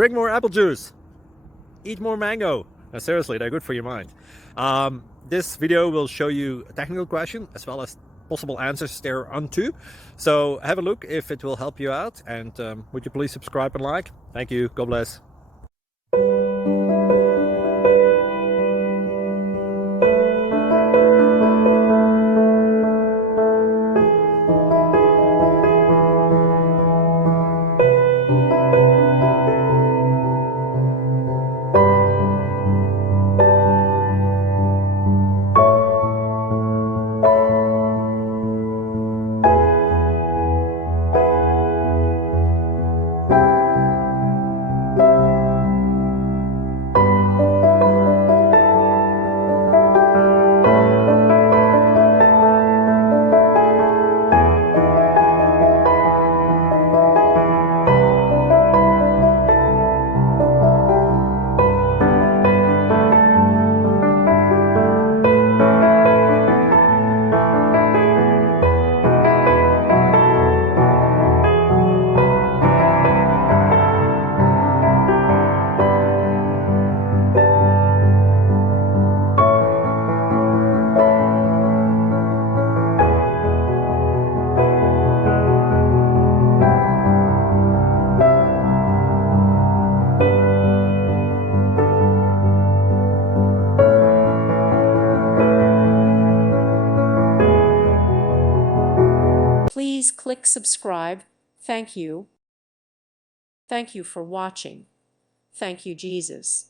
Drink more apple juice. Eat more mango. No, seriously, they're good for your mind. This video will show you a technical question as well as possible answers thereunto. So have a look if it will help you out, and would you please subscribe and like? Thank you. God bless. Please click subscribe. Thank you. Thank you for watching. Thank you, Jesus.